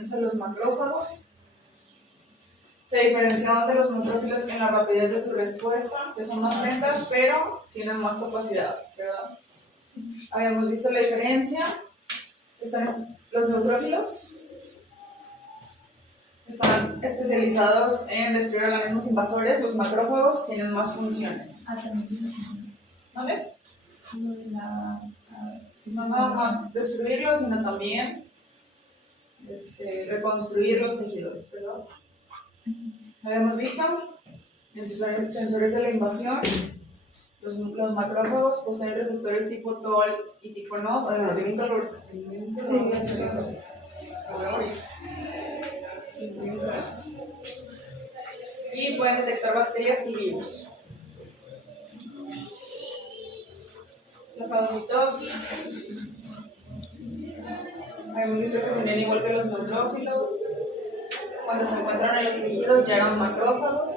comienzo de los macrófagos. Se diferenciaban de los neutrófilos en la rapidez de su respuesta, que son más lentas, pero tienen más capacidad, ¿verdad? Habíamos visto la diferencia. Están los neutrófilos. Están especializados en destruir organismos invasores. Los macrófagos tienen más funciones. ¿Vale? No nada más destruirlos, sino también reconstruir los tejidos, ¿verdad? Habíamos visto en sensores de la invasión, los macrófagos poseen receptores tipo TOL y tipo NOP. ¿Tienen colores? Y pueden detectar bacterias y virus. La fagocitosis. Hemos visto que se unen igual que los neutrófilos. Cuando se encuentran en los tejidos ya eran macrófagos.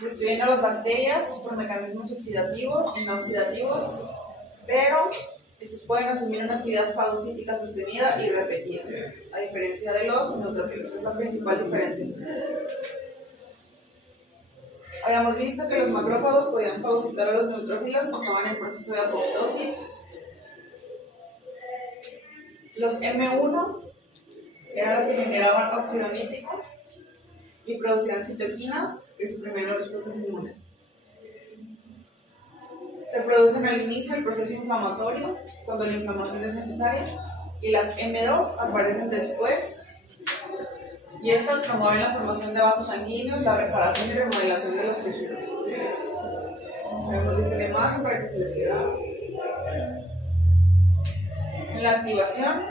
Destruyen a las bacterias por mecanismos oxidativos y no oxidativos, pero estos pueden asumir una actividad fagocítica sostenida y repetida, a diferencia de los neutrófilos. Es la principal diferencia. Habíamos visto que los macrófagos podían fagocitar a los neutrófilos o estaban en proceso de apoptosis. Los M1 eran los que generaban óxido nítrico y producían citoquinas que suprimían las respuestas inmunes. Se producen al inicio del proceso inflamatorio, cuando la inflamación es necesaria, y las M2 aparecen después, y estas promueven la formación de vasos sanguíneos, la reparación y remodelación de los tejidos. Hemos visto la imagen para que se les quede. En la activación,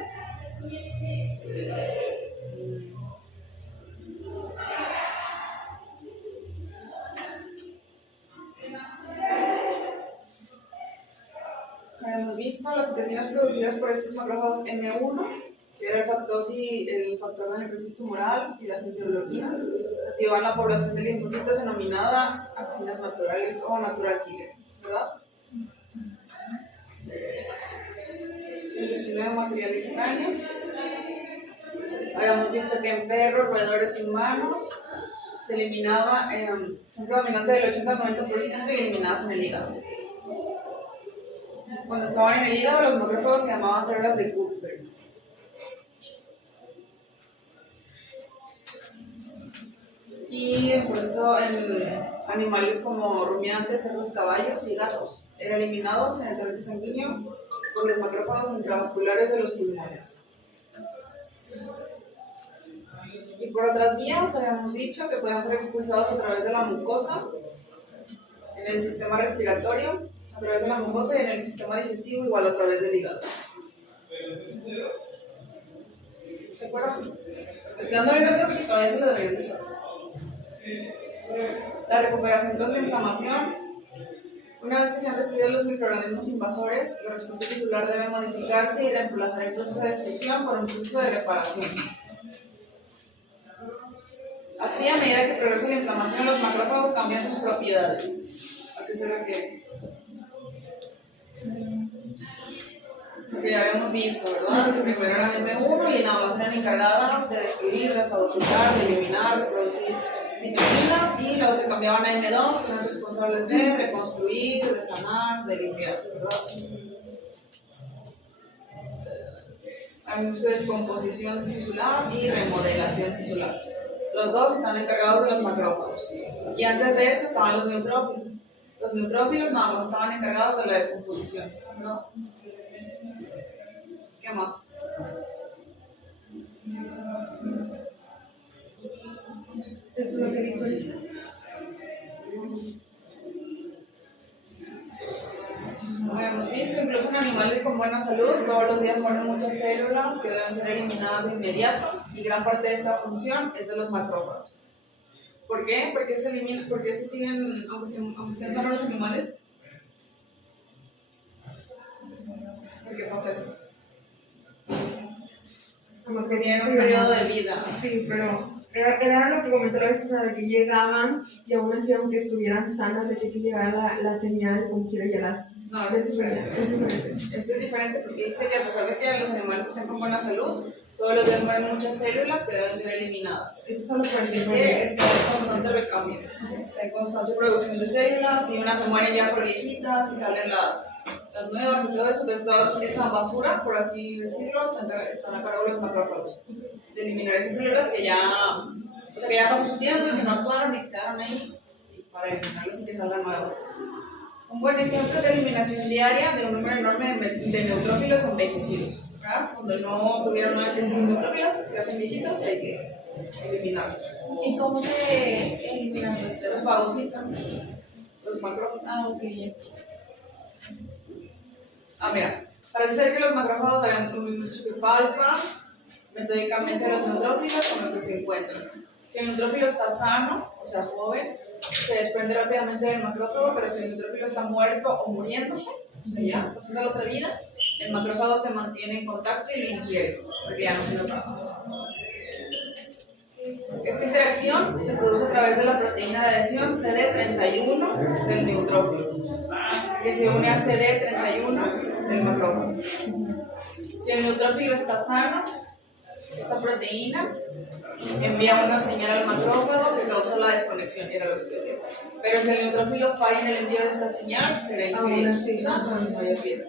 hemos visto las citoquinas producidas por estos macrófagos M1, que era el factor de necrosis tumoral, y las interleuquinas, activan la población de linfocitos denominada asesinas naturales o natural killer, ¿verdad? El destino de material extraño. Habíamos visto que en perros, roedores y humanos se eliminaba un predominante del 80 al 90% y eliminadas en el hígado. Cuando estaban en el hígado, los macrófagos se llamaban células de Kupffer. Y por eso en animales como rumiantes, cerdos, caballos y gatos eran eliminados en el torrente sanguíneo por los macrófagos intravasculares de los pulmones. Y por otras vías habíamos dicho que pueden ser expulsados a través de la mucosa, en el sistema respiratorio, a través de la mucosa, y en el sistema digestivo igual a través del hígado. ¿Se acuerdan? Estoy dando bien rápido porque todavía se lo deberían de saber. La recuperación tras la inflamación. Una vez que se han destruido los microorganismos invasores, la respuesta tisular debe modificarse y reemplazar el proceso de destrucción por un proceso de reparación. Así, a medida que progresa la inflamación, los macrófagos cambian sus propiedades. ¿A qué se refiere? Lo que ya habíamos visto, ¿verdad? Que primero eran M1 y nada más eran encargadas de destruir, de fagocitar, de eliminar, de producir citoquinas, y luego se cambiaban a M2, que eran responsables de reconstruir, de sanar, de limpiar, ¿verdad? Hay mucha descomposición tisular y remodelación tisular. Los dos están encargados de los macrófagos. Y antes de esto estaban los neutrófilos. Los neutrófilos nada más estaban encargados de la descomposición, ¿no? ¿Qué más? Eso es lo que dijo ahorita. Como hemos visto, incluso en animales con buena salud, todos los días mueren muchas células que deben ser eliminadas de inmediato, y gran parte de esta función es de los macrófagos. ¿Por qué? Porque se siguen, aunque estén sanos los animales. ¿Por qué pasa eso? Como que tienen un periodo de vida. Sí, pero era lo que comentó la vez pasada, de que llegaban y aún así, aunque estuvieran sanas, de que llegara la señal, como quiera, ya las No, eso es diferente. Es diferente. Esto es diferente porque dice que a pesar de que los animales estén con buena salud, todos los días mueren muchas células que deben ser eliminadas. Eso es solo para el tiempo. Que está en constante recambio, está en constante producción de células, y unas se mueren ya por viejitas y salen las nuevas y todo eso. Entonces toda esa basura, por así decirlo, están a cargo de los macrófagos, de eliminar esas células que ya, o sea, que ya pasó su tiempo y que no actuaron y que quedaron ahí, y para eliminarlas y que salgan nuevas. Un buen ejemplo de eliminación diaria de un número enorme de neutrófilos envejecidos, ¿verdad? Cuando no tuvieron nada que hacer neutrófilos, se hacen viejitos y hay que eliminarlos. ¿Y cómo se eliminan? Los fagocitan, los macrófagos. Ah, ok, ya. Mira, parece ser que los macrófagos habían un que palpa metódicamente los neutrófilos con los que se encuentran. Si el neutrófilo está sano, o sea, joven, se desprende rápidamente del macrófago, pero si el neutrófilo está muerto o muriéndose, o sea, ya pasando a la otra vida, el macrófago se mantiene en contacto y lo ingiere, porque ya no sirve para nada. Esta interacción se produce a través de la proteína de adhesión CD31 del neutrófilo, que se une a CD31 del macrófago. Si el neutrófilo está sano, esta proteína envía una señal al macrófago que causa la desconexión, era lo que tú decías. Pero si el neutrófilo falla en el envío de esta señal, será ingerido. No hay piedra.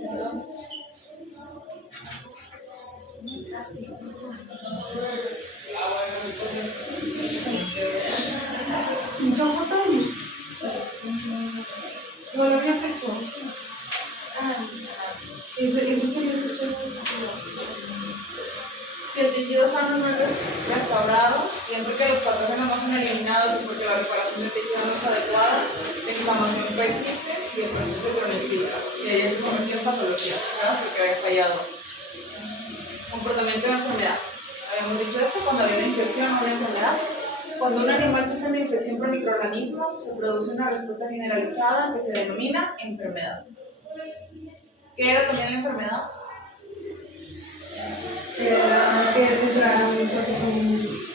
¿Mucha foto ahí? Bueno, ¿qué has hecho? ¿Eso que has hecho? Si el tejido sano no es restaurado, siempre que los patógenos no son eliminados y porque la reparación del tejido no es adecuada, la inflamación persiste y el proceso se cronifica. Y ahí se convierte en patología, ¿verdad? Porque había fallado. Comportamiento de enfermedad. Habíamos dicho esto cuando había una infección o una enfermedad. Cuando un animal sufre una infección por microorganismos, se produce una respuesta generalizada que se denomina enfermedad. ¿Qué era también la enfermedad? Era que entrara un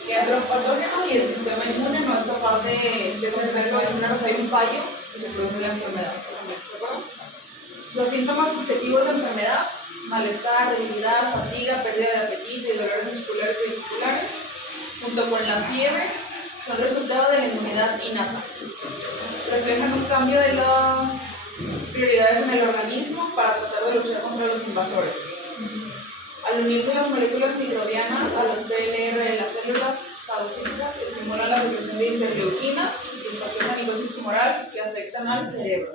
Que entra un patógeno y el sistema inmune no es capaz de contenerlo, hay un fallo y se produce la enfermedad. ¿Se acuerdan? Los síntomas subjetivos de enfermedad: malestar, debilidad, fatiga, pérdida de apetito y dolores musculares y articulares, junto con la fiebre, son resultado de la inmunidad innata. Reflejan un cambio de las prioridades en el organismo para tratar de luchar contra los invasores. Al unirse las moléculas microbianas a los PLR de las células fagocíticas, estimulan la secreción de interleuquinas y el papel anicosis tumoral que afectan al cerebro.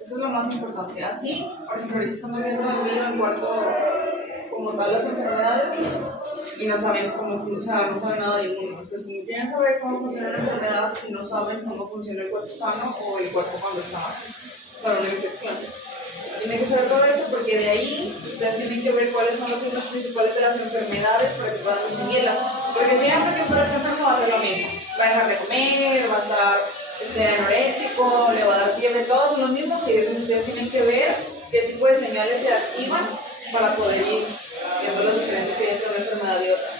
Eso es lo más importante. Así, por ejemplo, ahorita estamos viendo en cuarto como tal las enfermedades y no saben cómo funciona, no saben nada de inmuno. Entonces, como quieren saber cómo funciona la enfermedad si no saben cómo funciona el cuerpo sano o el cuerpo cuando está para una infección. Tienen que saber todo esto porque de ahí ustedes tienen que ver cuáles son los signos principales de las enfermedades para que puedan distinguirlas. Porque siempre que un está enfermo va a hacer lo mismo. Va a dejar de comer, va a estar anoréxico, le va a dar fiebre, todos son los mismos y ustedes tienen que ver qué tipo de señales se activan para poder ir viendo las diferencias que hay entre una enfermedad y otra.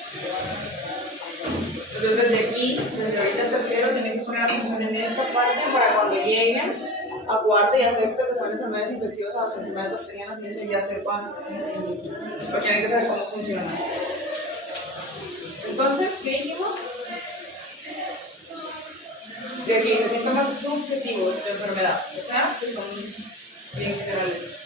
Entonces desde aquí, desde ahorita el tercero, tienen que poner atención en esta parte para cuando lleguen a cuarta y a sexta, que son enfermedades infecciosas o enfermedades bacterianas, y eso ya sepan, porque tienen que saber cómo funciona. Entonces, ¿qué dijimos? De aquí dice síntomas subjetivos de enfermedad, o sea, que son bien generales.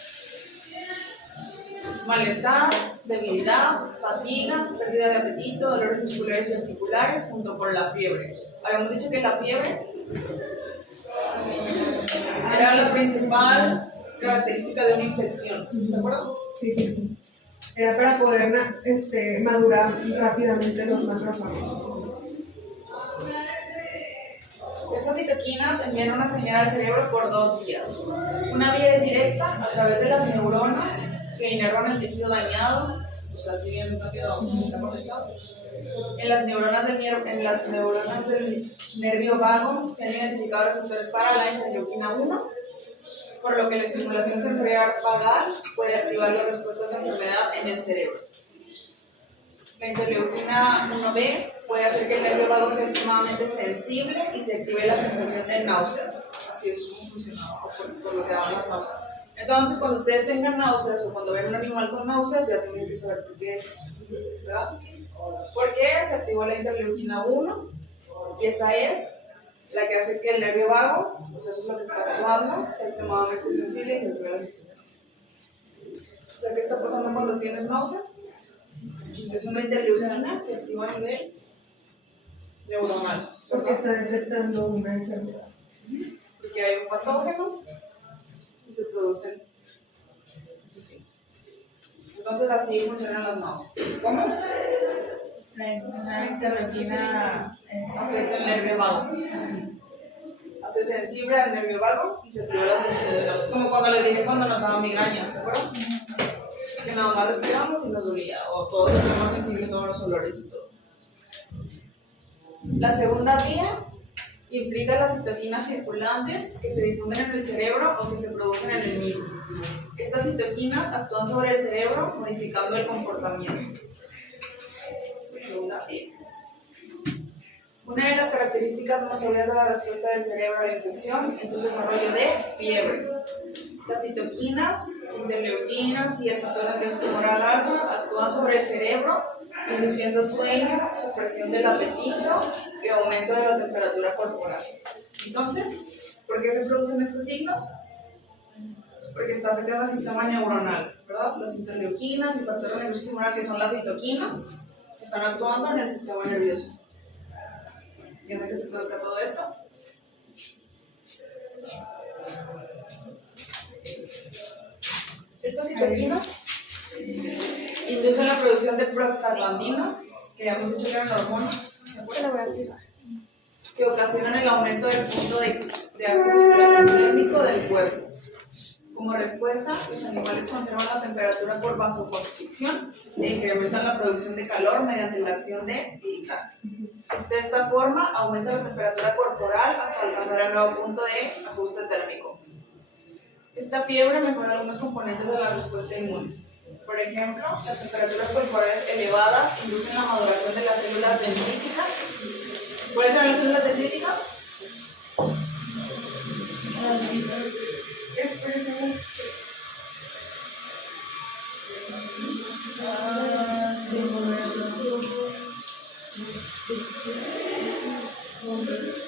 Malestar, debilidad, fatiga, pérdida de apetito, dolores musculares y articulares, junto con la fiebre. Habíamos dicho que la fiebre era la principal característica de una infección, ¿se acuerdan? Sí. Era para poder madurar rápidamente los macrófagos. Estas citoquinas envían una señal al cerebro por dos vías. Una vía es directa, a través de las neuronas que inervan el tejido dañado, o sea, si bien rápido está conectado. En las neuronas del nervio vago se han identificado receptores para la interleuquina 1, por lo que la estimulación sensorial vagal puede activar las respuestas de enfermedad en el cerebro. La interleuquina 1B puede hacer que el nervio vago sea extremadamente sensible y se active la sensación de náuseas. Así es como funcionaba, por lo que daban las náuseas. Entonces, cuando ustedes tengan náuseas o cuando ven un animal con náuseas, ya tienen que saber por qué es, ¿verdad? Porque se activó la interleuquina 1 y esa es la que hace que el nervio vago, pues eso es lo que está actuando, sea extremadamente sensible y se activa las sensaciones. O sea, ¿qué está pasando cuando tienes náuseas? Es una interleuquina que activa a nivel neuronal. Porque está detectando una enfermedad. Porque hay un patógeno y se producen. Eso sí. Entonces así funcionan las náuseas. ¿Cómo? Una interleuquina Afecta el nervio vago. Hace sensible al nervio vago y se activa la sensación de náuseas. Como cuando les dije cuando nos daba migraña, ¿se acuerdan? Que nada más respiramos y nos dolía. O todos hacemos sensible a todos los olores y todo. La segunda vía implica las citoquinas circulantes que se difunden en el cerebro o que se producen en el mismo. Estas citoquinas actúan sobre el cerebro modificando el comportamiento. La segunda vía. Una de las características más obvias de la respuesta del cerebro a la infección es el desarrollo de fiebre. Las citoquinas, interleuquinas y el factor nervioso tumoral alfa actúan sobre el cerebro, induciendo sueño, supresión del apetito y aumento de la temperatura corporal. Entonces, ¿por qué se producen estos signos? Porque está afectando al sistema neuronal, ¿verdad? Las interleuquinas y el factor nervioso tumoral, que son las citoquinas, que están actuando en el sistema nervioso. ¿Qué hace que se produzca todo esto? Estas citoquinas inducen la producción de prostaglandinas, que ya hemos dicho que eran hormonas, que ocasionan el aumento del punto de ajuste térmico del cuerpo. Como respuesta, los animales conservan la temperatura por vasoconstricción e incrementan la producción de calor mediante la acción de glicano. De esta forma, aumenta la temperatura corporal hasta alcanzar el nuevo punto de ajuste térmico. Esta fiebre mejora algunos componentes de la respuesta inmune. Por ejemplo, las temperaturas corporales elevadas inducen la maduración de las células dendríticas. ¿Cuáles son las células dendríticas?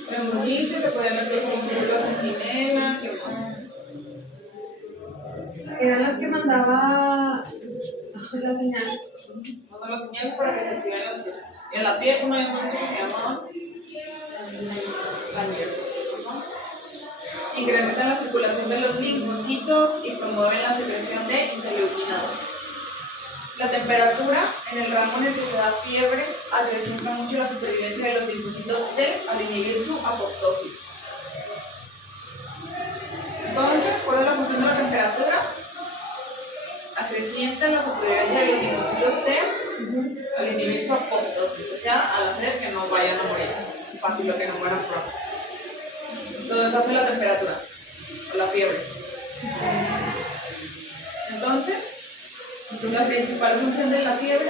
Hemos dicho que podían haber células centinela, ¿qué más? Eran las que mandaba la señal. Manda las señales para que se activen los procesos. Y en la piel, uno de esos que se llamaban incrementan la circulación de los linfocitos y promueven la secreción de interleuquina 2. La temperatura en el rango en el que se da fiebre acrecienta mucho la supervivencia de los linfocitos T al inhibir su apoptosis. Entonces, ¿cuál es la función de la temperatura? Acrecienta la supervivencia de los linfocitos T al inhibir su apoptosis, o sea, al hacer que no vayan a morir, fácil lo que no mueran pronto. Todo eso hace la temperatura, o la fiebre. Entonces, la principal función de la fiebre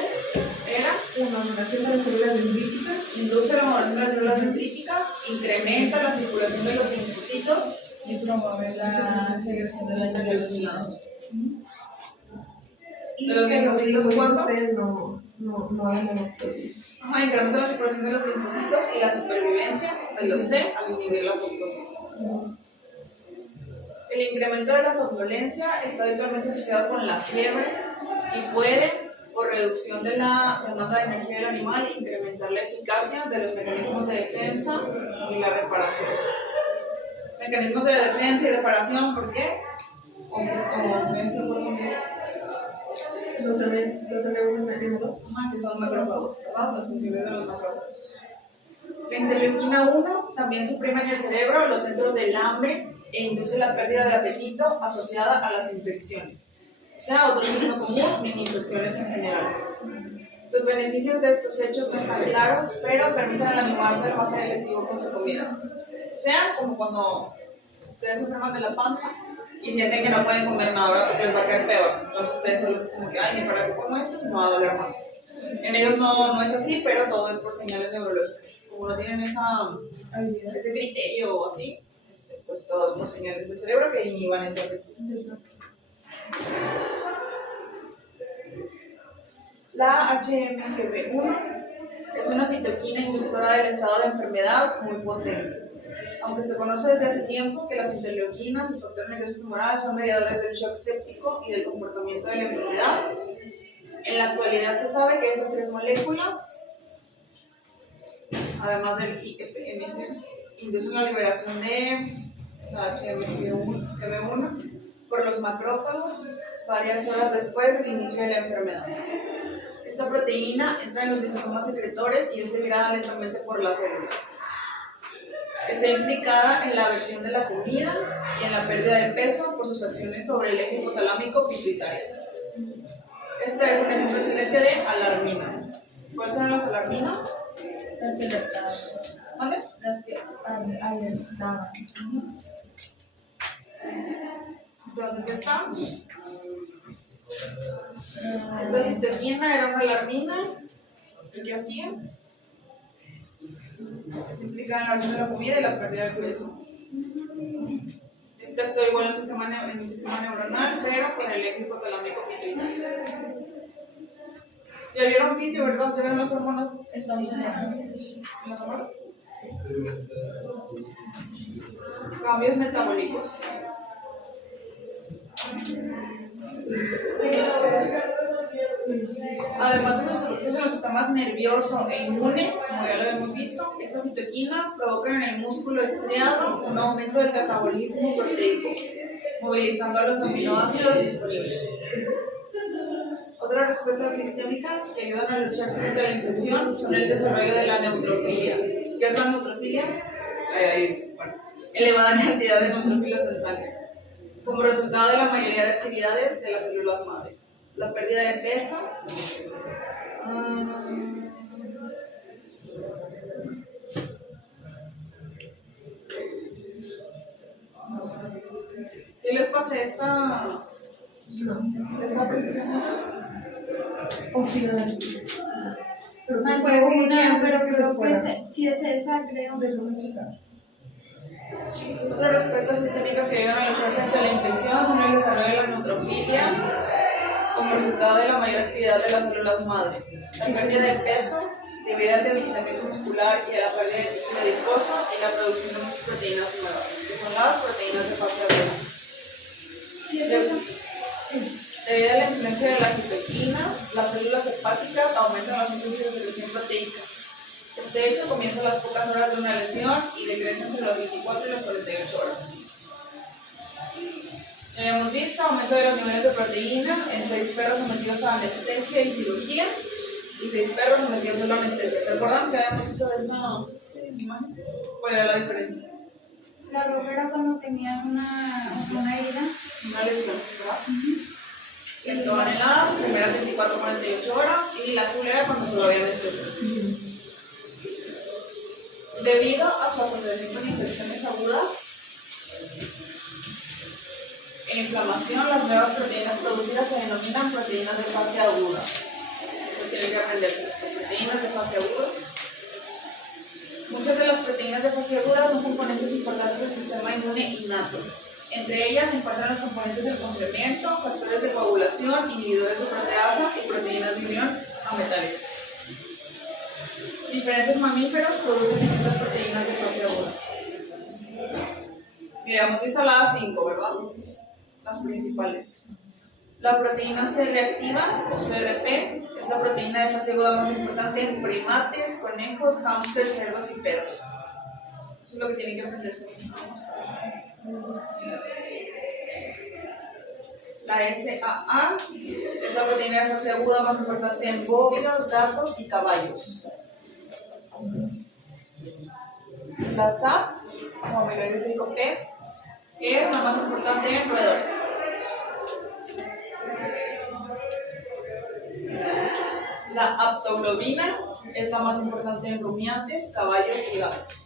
era La maduración de las células dendríticas. induce la maduración de las células dendríticas, incrementa la circulación de los linfocitos y promueve la secreción de la interleuquina 2. Y ¿De los que los linfocitos cuánto? linfocitos no hay monoptosis. Ajá, incrementa la circulación de los linfocitos y la supervivencia de los T al inhibir la apoptosis. El incremento de la somnolencia está habitualmente asociado con la fiebre y puede, por reducción de la demanda de energía del animal, incrementar la eficacia de los mecanismos de defensa y la reparación. Mecanismos de defensa y reparación, ¿por qué? Como Los M1, que son macrófagos, ¿verdad? Las funciones de los macrófagos. La interleuquina 1 también suprime en el cerebro los centros del hambre e induce la pérdida de apetito asociada a las infecciones. O sea, otro signo común en infecciones en general. Los beneficios de estos hechos no están claros, pero permiten al animal ser más selectivo con su comida. O sea, como cuando ustedes se enferman de la panza y sienten que no pueden comer nada ahora porque les va a caer peor. Entonces ustedes solo es como que, ay, ni para qué como esto, se me va a doler más. En ellos no es así, pero todo es por señales neurológicas. Como no tienen ese criterio o así, pues todo es por señales del cerebro que inhiban ese apetito. La HMGB1 es una citoquina inductora del estado de enfermedad muy potente. Aunque se conoce desde hace tiempo que las interleuquinas y factores necrosis tumorales son mediadores del shock séptico y del comportamiento de la enfermedad, en la actualidad se sabe que estas tres moléculas, además del IFNG, inducen la liberación de la HMGB1 por los macrófagos varias horas después del inicio de la enfermedad. Esta proteína entra en los lisosomas secretores y es liberada lentamente por las células. Está implicada en la aversión de la comida y en la pérdida de peso por sus acciones sobre el eje hipotalámico pituitario. Este es un ejemplo excelente de alarmina. ¿Cuáles son las alarminas? Las que alertaban. ¿Vale? Las que alertaban. Entonces esta citoquina era una alarmina. ¿Y qué hacía? Está implicada en la aversión de la comida y la pérdida de peso. Este actúa igual en el sistema neuronal, pero con el eje hipotalámico pituitario. ¿Ya vieron fisio, verdad? ¿Ya vieron las hormonas? Estamos en eso. ¿En las hormonas? Sí. Cambios metabólicos. Además de los sistemas nervioso e inmune, como ya lo hemos visto, estas citoquinas provocan en el músculo estriado un aumento del catabolismo proteico, movilizando a los aminoácidos disponibles. Otras respuestas sistémicas que ayudan a luchar frente a la infección son el desarrollo de la neutrofilia. ¿Qué es la neutrofilia? Ahí dice, bueno, elevada cantidad de neutrófilos en sangre, como resultado de la mayoría de actividades de las células madre. La pérdida de peso. ¿Sí les pasé esta? No. ¿Esta presentación? ¿No sabes? O fíjate. Pero Ah, que fue así, una, pero que se creo que fuera. sí es esa, creo. Déjame checar. Otras respuestas sistémicas que ayudan a luchar frente a la infección son el desarrollo de la neutrofilia como resultado de la mayor actividad de las células madre, la pérdida de peso debido al debilitamiento muscular y a la pérdida de tejido adiposo y la producción de muchas proteínas nuevas, que son las proteínas de fase aguda. Sí es esa. Sí. Debido a la influencia de las citoquinas, las células hepáticas aumentan la síntesis de secreción proteica. Este hecho comienza a las pocas horas de una lesión y decrece entre las 24 y las 48 horas. Ya hemos visto aumento de los niveles de proteína en 6 perros sometidos a anestesia y cirugía y 6 perros sometidos solo a anestesia. ¿Se acuerdan que habíamos visto esta imagen? ¿Cuál era la diferencia? La roja era cuando tenían una herida. Una lesión, ¿verdad? Entraban en las primeras 24-48 horas y la azul era cuando solo había anestesia. Debido a su asociación con infecciones agudas e inflamación, las nuevas proteínas producidas se denominan proteínas de fase aguda. Eso tienen que aprender. Proteínas de fase aguda. Muchas de las proteínas de fase aguda son componentes importantes del sistema inmune innato. Entre ellas se encuentran los componentes del complemento, factores de coagulación, inhibidores de proteasas y proteínas de unión a metales. Diferentes mamíferos producen distintas proteínas de fase aguda. Mira, hemos visto la A5, ¿verdad? Las principales. La proteína C reactiva o CRP es la proteína de fase aguda más importante en primates, conejos, hámsters, cerdos y perros. Eso es lo que tienen que aprenderse. La SAA es la proteína de fase aguda más importante en bóvidos, gatos y caballos. La SAP, o amiloides rico P, es la más importante en roedores. La aptoglobina es la más importante en rumiantes, caballos y gatos.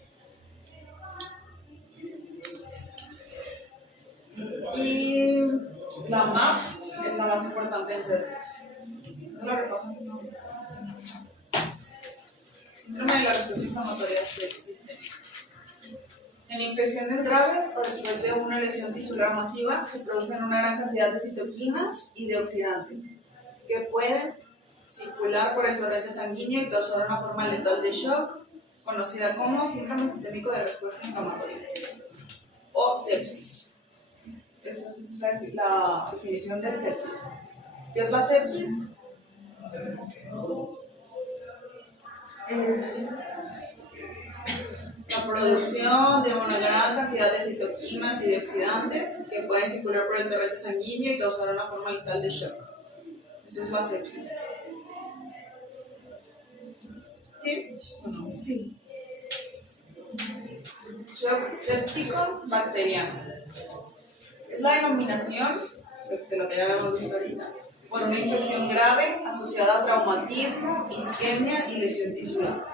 Y la MAP es la más importante en cerdos. Eso lo repaso en una vez. Síndrome de la respuesta inflamatoria sistémica. En infecciones graves o después de una lesión tisular masiva se producen una gran cantidad de citoquinas y de oxidantes que pueden circular por el torrente sanguíneo y causar una forma letal de shock conocida como síndrome sistémico de respuesta inflamatoria o sepsis. Esa es la definición de sepsis. ¿Qué es la sepsis? Es La producción de una gran cantidad de citoquinas y de oxidantes que pueden circular por el torrente sanguíneo y causar una forma letal de shock. Eso es la sepsis. ¿Sí o no? sí. Shock séptico bacteriano. Es la denominación, de lo que ya habíamos visto ahorita, por una infección grave asociada a traumatismo, isquemia y lesión tisular.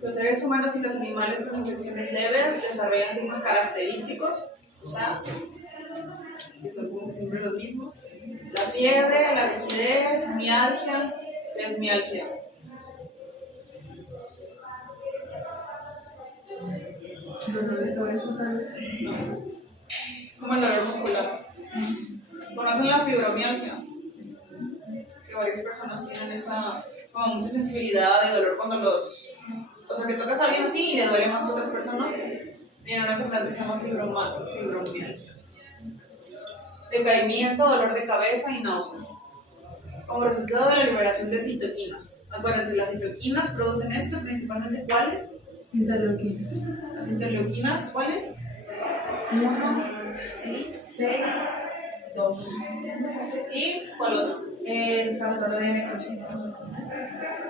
Los seres humanos y los animales con infecciones leves desarrollan signos característicos, o sea, que son como que siempre los mismos: la fiebre, la rigidez, mialgia, desmialgia. Dolor de cabeza, tal vez. No. Es como el dolor muscular. ¿Conocen la fibromialgia? Que varias personas tienen esa, como mucha sensibilidad de dolor cuando o sea, que tocas a alguien así y le duele más que a otras personas. Viene una enfermedad que se llama fibromialgia. Decaimiento, dolor de cabeza y náuseas. Como resultado de la liberación de citoquinas. Acuérdense, las citoquinas producen esto, principalmente ¿cuáles? Interleuquinas. Las interleuquinas, ¿cuáles? 1, 6, 2. ¿Y cuál otro? El factor de necrosis.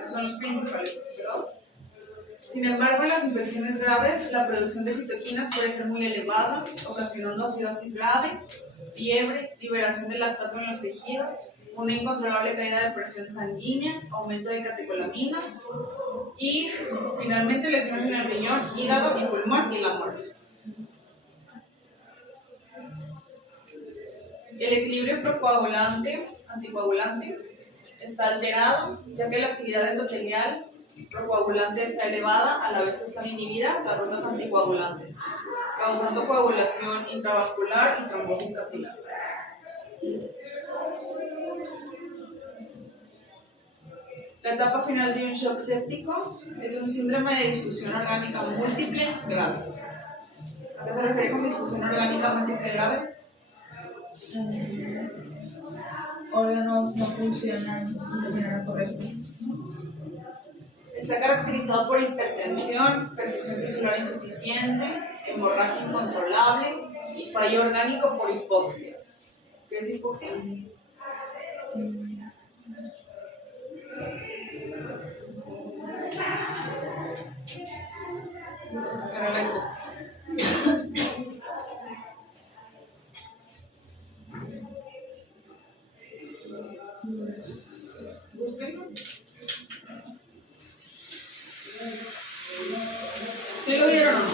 Son los principales, ¿verdad? Sin embargo, en las infecciones graves, la producción de citoquinas puede ser muy elevada, ocasionando acidosis grave, fiebre, liberación de lactato en los tejidos, una incontrolable caída de presión sanguínea, aumento de catecolaminas y, finalmente, lesiones en el riñón, hígado y pulmón y la muerte. El equilibrio anticoagulante está alterado, ya que la actividad endotelial procoagulante está elevada a la vez que están inhibidas las rutas anticoagulantes, causando coagulación intravascular y trombosis capilar. La etapa final de un shock séptico es un síndrome de disfunción orgánica múltiple grave. ¿A qué se refiere con disfunción orgánica múltiple grave? Órganos no funcionan correcto. Está caracterizado por hipertensión, perfusión tisular insuficiente, hemorragia incontrolable y fallo orgánico por hipoxia. ¿Qué es hipoxia? Era la hipoxia. Búsquenlo. ¿Sí lo vieron o no?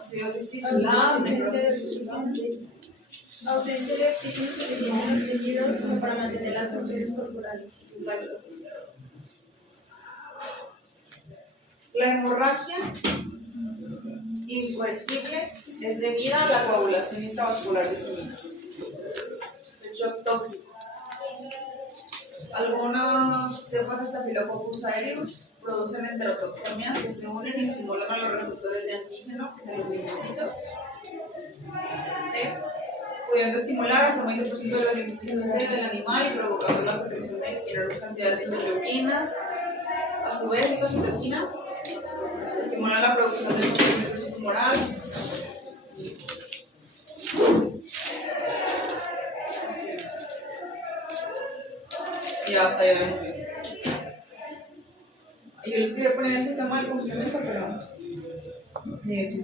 Acidosis tisular, necrosis tisular. Ausencia de oxígeno suficiente en los tejidos como para mantener las funciones corporales. La hemorragia irreversible es debida a la coagulación intravascular disminuida. El shock tóxico. Algunas cepas de Staphylococcus aureus producen enterotoxemias que se unen y estimulan a los receptores de antígeno de los linfocitos T, pudiendo estimular hasta un 20% de los linfocitos T del animal y provocando la secreción de enormes cantidades de interleuquinas. A su vez, estas citoquinas estimulan la producción de linfocitos tumoral. Y hasta ya lo hemos visto. Yo les quería poner el sistema del complemento, pero ni existe.